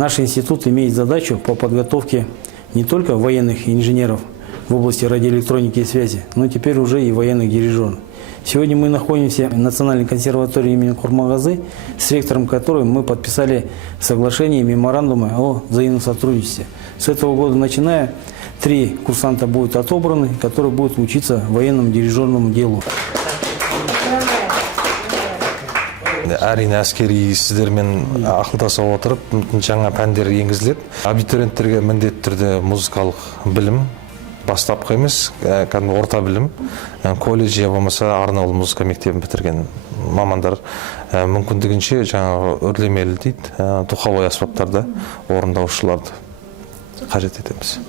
Наш институт имеет задачу по подготовке не только военных инженеров в области радиоэлектроники и связи, но теперь уже и военных дирижеров. Сегодня мы находимся в Национальной консерватории имени Курмангазы, с ректором которой мы подписали соглашение и меморандумы о взаимном сотрудничестве. С этого года начиная 3 курсанта будут отобраны, которые будут учиться военному дирижерному делу. Әрине әскери сіздермен ақылдаса отырып, жаңа пәндер енгізіледі. Абитуриенттерге міндетті түрде музыкалық білім, бастапқы емес, кәдімгі орта білім, колледж я болмаса арнаулы музыка мектебін бітірген мамандар мүмкіндігінше жаңағы үрлемелі дейді, духовой аспаптарды орындаушыларды қажет етеміз.